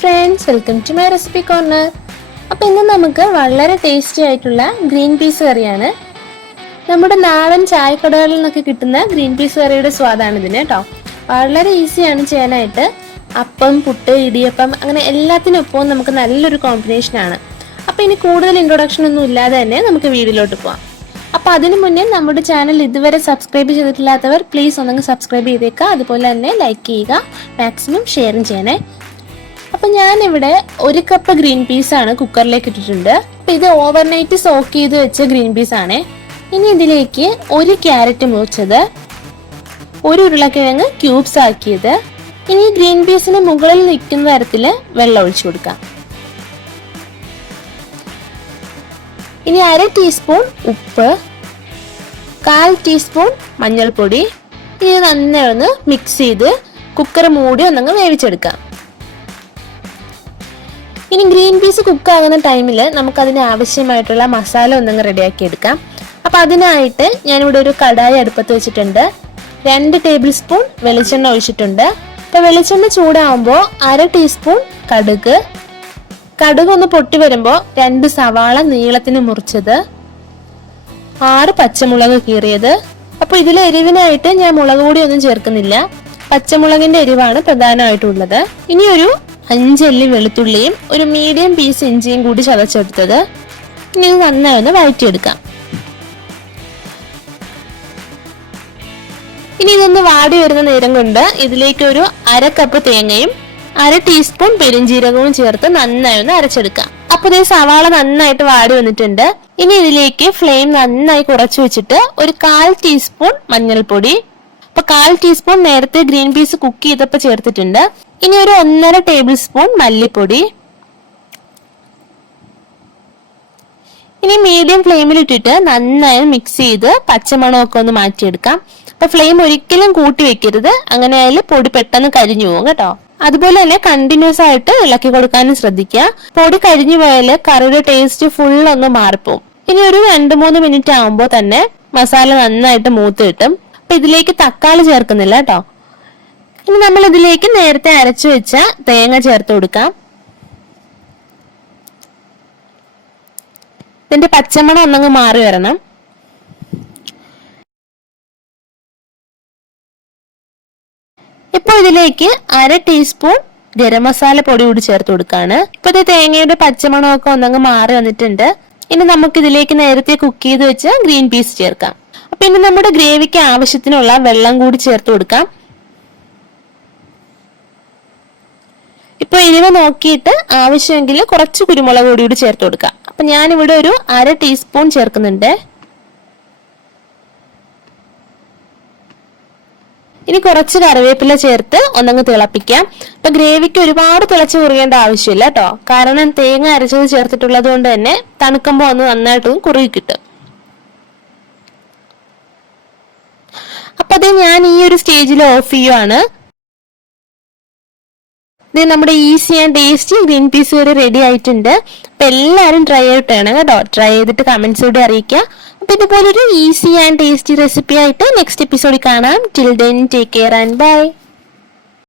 friends, welcome to my recipe corner. അപ്പോൾ ഇന്ന് നമുക്ക് വളരെ ടേസ്റ്റി ആയിട്ടുള്ള ഗ്രീൻ പീസ് കറിയാണ്. നമ്മുടെ നാടൻ ചായക്കടകളിൽ നിന്നൊക്കെ കിട്ടുന്ന ഗ്രീൻ പീസ് കറിയുടെ സ്വാദാണ് ഇതിന് കേട്ടോ. വളരെ ഈസിയാണ് ചെയ്യാനായിട്ട്. അപ്പം, പുട്ട്, ഇടിയപ്പം അങ്ങനെ എല്ലാത്തിനൊപ്പം നമുക്ക് നല്ലൊരു കോമ്പിനേഷനാണ്. അപ്പോൾ ഇനി കൂടുതൽ ഇൻട്രൊഡക്ഷൻ ഒന്നും ഇല്ലാതെ തന്നെ നമുക്ക് വീഡിയോയിലോട്ട് പോകാം. അപ്പോൾ അതിനു മുന്നേ നമ്മുടെ ചാനൽ ഇതുവരെ സബ്സ്ക്രൈബ് ചെയ്തിട്ടില്ലാത്തവർ പ്ലീസ് ഒന്നെങ്കിൽ സബ്സ്ക്രൈബ് ചെയ്തേക്കുക. അതുപോലെ തന്നെ ലൈക്ക് ചെയ്യുക, മാക്സിമം ഷെയറും ചെയ്യണേ. അപ്പം ഞാനിവിടെ 1 കപ്പ് ഗ്രീൻ പീസ് ആണ് കുക്കറിലേക്ക് ഇട്ടിട്ടുണ്ട്. അപ്പം ഇത് ഓവർനൈറ്റ് സോക്ക് ചെയ്ത് വെച്ച ഗ്രീൻ പീസ് ആണ്. ഇനി ഇതിലേക്ക് 1 ക്യാരറ്റ് മുറിച്ചത്, 1 ഉരുളക്കിഴങ്ങ് ക്യൂബ്സ് ആക്കിയത്. ഇനി ഗ്രീൻ പീസിന് മുകളിൽ നിൽക്കുന്ന തരത്തിൽ വെള്ളം ഒഴിച്ചു കൊടുക്കാം. ഇനി 1/2 ടീസ്പൂൺ ഉപ്പ്, 1/4 ടീസ്പൂൺ മഞ്ഞൾപ്പൊടി. ഇനി നന്നായി ഒന്ന് മിക്സ് ചെയ്ത് കുക്കർ മൂടി ഒന്നങ്ങ് വേവിച്ചെടുക്കാം. ഇനി ഗ്രീൻ പീസ് കുക്ക് ആകുന്ന ടൈമിൽ നമുക്കതിന് ആവശ്യമായിട്ടുള്ള മസാല ഒന്നങ്ങ് റെഡിയാക്കി എടുക്കാം. അപ്പം അതിനായിട്ട് ഞാനിവിടെ ഒരു കടായി അടുപ്പത്ത് വെച്ചിട്ടുണ്ട്. 2 ടേബിൾ സ്പൂൺ വെളിച്ചെണ്ണ ഒഴിച്ചിട്ടുണ്ട്. അപ്പം വെളിച്ചെണ്ണ ചൂടാകുമ്പോൾ 1/2 ടീസ്പൂൺ കടുക് ഒന്ന് പൊട്ടി വരുമ്പോൾ 2 സവാള നീളത്തിന് മുറിച്ചത്, 6 പച്ചമുളക് കീറിയത്. അപ്പോൾ ഇതിൽ എരിവിനായിട്ട് ഞാൻ മുളക് പൊടി ഒന്നും ചേർക്കുന്നില്ല, പച്ചമുളകിന്റെ എരിവാണ് പ്രധാനമായിട്ടുള്ളത്. ഇനി ഒരു 5 അല്ലി വെളുത്തുള്ളിയും ഒരു മീഡിയം പീസ് ഇഞ്ചിയും കൂടി ചതച്ചെടുത്തത്. ഇനി നന്നായി ഒന്ന് വഴറ്റിയെടുക്കാം. ഇനി ഇതൊന്ന് വാടി വരുന്ന നേരം കൊണ്ട് ഇതിലേക്ക് ഒരു 1/2 കപ്പ് തേങ്ങയും 1/2 ടീസ്പൂൺ പെരിഞ്ജീരകവും ചേർത്ത് നന്നായി ഒന്ന് അരച്ചെടുക്കാം. അപ്പൊ ഇതേ സവാള നന്നായിട്ട് വാടി വന്നിട്ടുണ്ട്. ഇനി ഇതിലേക്ക് ഫ്ലെയിം നന്നായി കുറച്ചു വെച്ചിട്ട് ഒരു 1/4 ടീസ്പൂൺ മഞ്ഞൾപ്പൊടി, അപ്പൊ 1/4 ടീസ്പൂൺ നേരത്തെ ഗ്രീൻ പീസ് കുക്ക് ചെയ്തപ്പോ ചേർത്തിട്ടുണ്ട്. ഇനി ഒരു 1.5 ടേബിൾ സ്പൂൺ മല്ലിപ്പൊടി. ഇനി മീഡിയം ഫ്ലെയിമിൽ ഇട്ടിട്ട് നന്നായി മിക്സ് ചെയ്ത് പച്ചമണമൊക്കെ ഒന്ന് മാറ്റിയെടുക്കാം. അപ്പൊ ഫ്ലെയിം ഒരിക്കലും കൂട്ടി വെക്കരുത്, അങ്ങനെ ആയാലും പൊടി പെട്ടെന്ന് കരിഞ്ഞു പോകും കേട്ടോ. അതുപോലെ തന്നെ കണ്ടിന്യൂസ് ആയിട്ട് ഇളക്കി കൊടുക്കാനും ശ്രദ്ധിക്കുക. പൊടി കരിഞ്ഞു പോയാല് കറിയുടെ ടേസ്റ്റ് ഫുൾ ഒന്ന് മാറിപ്പോവും. ഇനി ഒരു 2-3 മിനിറ്റ് ആകുമ്പോൾ തന്നെ മസാല നന്നായിട്ട് മൂത്ത് കിട്ടും. അപ്പൊ ഇതിലേക്ക് തക്കാളി ചേർക്കുന്നില്ല കേട്ടോ. ഇനി നമ്മൾ ഇതിലേക്ക് നേരത്തെ അരച്ചു വെച്ച തേങ്ങ ചേർത്ത് കൊടുക്കാം. ഇതിന്റെ പച്ചമണം ഒന്നങ്ങ് മാറി വരണം. ഇപ്പോൾ ഇതിലേക്ക് 1/2 ടീസ്പൂൺ ഗരം മസാല പൊടി കൂടി ചേർത്ത് കൊടുക്കാണ്. ഇപ്പൊ ഇത് തേങ്ങയുടെ പച്ചമണമൊക്കെ ഒന്നങ്ങ് മാറി വന്നിട്ടുണ്ട്. ഇനി നമുക്ക് ഇതിലേക്ക് നേരത്തെ കുക്ക് ചെയ്ത് വെച്ച ഗ്രീൻ പീസ് ചേർക്കാം. അപ്പൊ ഇനി നമ്മുടെ ഗ്രേവിക്ക് ആവശ്യത്തിനുള്ള വെള്ളം കൂടി ചേർത്ത് കൊടുക്കാം. ഇപ്പൊ എരിവ് നോക്കിയിട്ട് ആവശ്യമെങ്കിൽ കുറച്ച് കുരുമുളക് പൊടി കൂടി ചേർത്ത് കൊടുക്കാം. അപ്പൊ ഞാനിവിടെ ഒരു 1/2 ടീസ്പൂൺ ചേർക്കുന്നുണ്ട്. ഇനി കുറച്ച് കറിവേപ്പില ചേർത്ത് ഒന്നങ്ങ് തിളപ്പിക്കാം. ഇപ്പൊ ഗ്രേവിക്ക് ഒരുപാട് തിളച്ച് കുറുകേണ്ട ആവശ്യമില്ല കേട്ടോ, കാരണം തേങ്ങ അരച്ചത് ചേർത്തിട്ടുള്ളത് കൊണ്ട് തന്നെ തണുക്കുമ്പോൾ ഒന്ന് നന്നായിട്ട് കുറുകി കിട്ടും. അപ്പൊ അത് ഞാൻ ഈ ഒരു സ്റ്റേജിൽ ഓഫ് ചെയ്യുവാണ്. ഇത് നമ്മുടെ easy and tasty green peas curry ready ആയിട്ടുണ്ട്. അപ്പൊ എല്ലാവരും ട്രൈ ചെയ്തിട്ടാണ് കേട്ടോ. ട്രൈ ചെയ്തിട്ട് കമന്റ്സ് കൂടി അറിയിക്കുക. അപ്പൊ ഇതുപോലൊരു ഈസി ആൻഡ് ടേസ്റ്റി റെസിപ്പി ആയിട്ട് നെക്സ്റ്റ് എപ്പിസോഡിൽ കാണാം. Till then take care and by.